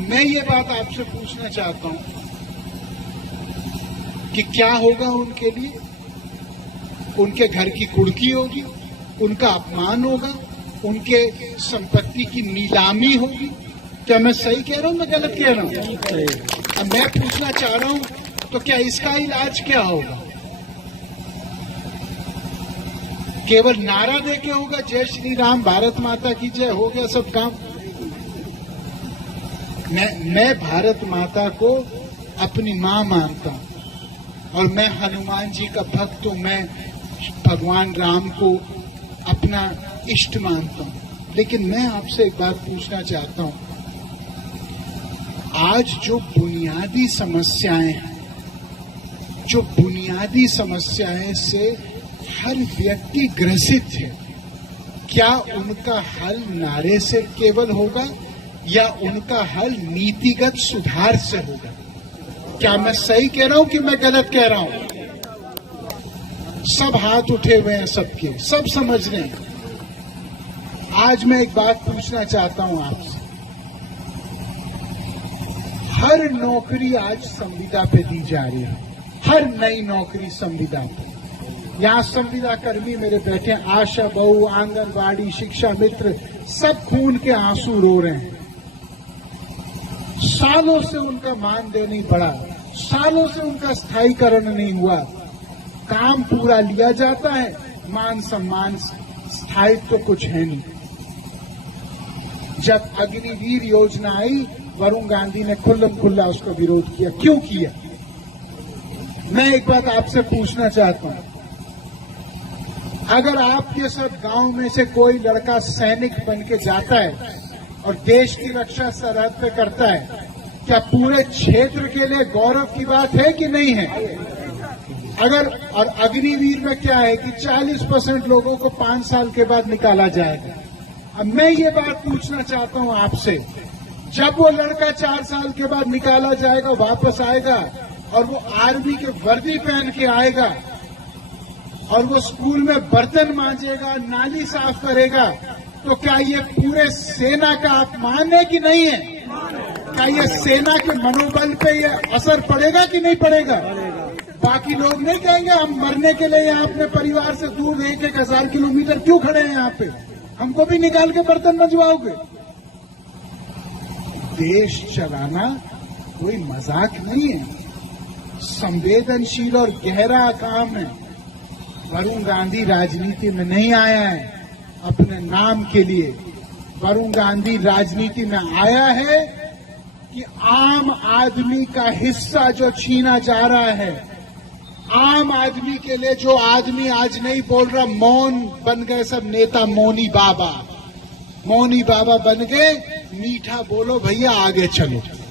मैं ये बात आपसे पूछना चाहता हूं कि क्या होगा उनके लिए? उनके घर की कुर्की होगी, उनका अपमान होगा, उनके संपत्ति की नीलामी होगी। क्या मैं सही कह रहा हूं, मैं गलत कह रहा हूं? अब मैं पूछना चाह रहा हूं, तो क्या इसका इलाज क्या होगा? केवल नारा दे के होगा जय श्री राम, भारत माता की जय, हो गया सब काम? मैं भारत माता को अपनी मां मानता हूं और मैं हनुमान जी का भक्त हूं। मैं भगवान राम को अपना इष्ट मानता हूं। लेकिन मैं आपसे एक बात पूछना चाहता हूं, आज जो बुनियादी समस्याएं हैं, जो बुनियादी समस्याएं से हर व्यक्ति ग्रसित है, क्या उनका हल नारे से केवल होगा या उनका हल नीतिगत सुधार से होगा? क्या मैं सही कह रहा हूं कि मैं गलत कह रहा हूं? सब हाथ उठे हुए हैं, सबके, सब समझ रहे हैं। आज मैं एक बात पूछना चाहता हूं आपसे। हर नौकरी आज संविदा पे दी जा रही है, हर नई नौकरी संविदा पे। यहां संविदा कर्मी मेरे बैठे, आशा बहु, आंगनबाड़ी, शिक्षा मित्र, सब खून के आंसू रो रहे हैं। सालों से उनका मानदेय नहीं बढ़ा, सालों से उनका स्थायीकरण नहीं हुआ। काम पूरा लिया जाता है, मान सम्मान स्थायित्व तो कुछ है नहीं। जब अग्निवीर योजना आई, वरुण गांधी ने खुल्लम खुल्ला उसका विरोध किया। क्यों किया? मैं एक बात आपसे पूछना चाहता हूं, अगर आपके साथ गांव में से कोई लड़का सैनिक बन के जाता है और देश की रक्षा सरहद पे करता है, क्या पूरे क्षेत्र के लिए गौरव की बात है कि नहीं है? अगर और अग्निवीर में क्या है कि 40% लोगों को 5 साल के बाद निकाला जाएगा। अब मैं ये बात पूछना चाहता हूं आपसे, जब वो लड़का 4 साल के बाद निकाला जाएगा, वापस आएगा और वो आर्मी के वर्दी पहन के आएगा और वो स्कूल में बर्तन मांजेगा, नाली साफ करेगा, तो क्या ये पूरे सेना का अपमान है कि नहीं है? क्या ये सेना के मनोबल पे ये असर पड़ेगा कि नहीं पड़ेगा? बाकी लोग नहीं कहेंगे हम मरने के लिए यहाँ अपने परिवार से दूर 1,000 किलोमीटर क्यों खड़े हैं यहाँ पे, हमको भी निकाल के बर्तन मंजवाओगे? देश चलाना कोई मजाक नहीं है, संवेदनशील और गहरा काम है। वरुण गांधी राजनीति में नहीं आया है अपने नाम के लिए। वरुण गांधी राजनीति में आया है कि आम आदमी का हिस्सा जो छीना जा रहा है, आम आदमी के लिए जो आदमी आज नहीं बोल रहा, मौन बन गए सब नेता, मौनी बाबा बन गए। मीठा बोलो भैया, आगे चलो।